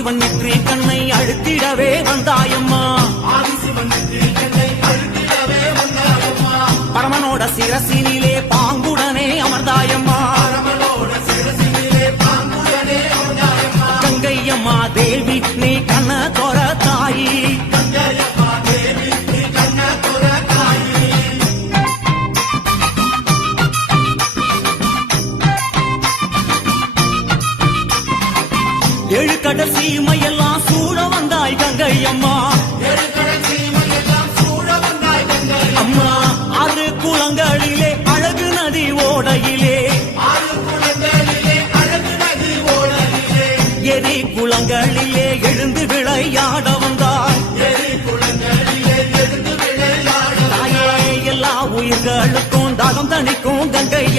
ஆதிசிவன் நெற்றி கண்ணை அழுத்திடவே வந்தாயம்மா. பரமனோட சிரசினிலே பாங்குடனே அமர்ந்தாயம்மா. கங்கையம்மா தேவி நீ கண்ண தோர தாயி. ஏழு கடல் சீமையெல்லாம் சூழ வந்தாய் கங்கையம்மா. அம்மா ஆறு குளங்களிலே அழகு நதி ஓடையிலே, எரி குளங்களிலே எழுந்து விளையாட வந்தாய். தாயே எல்லா உயிர்களுக்கும் தாகம் தணிக்கும் கங்கையா.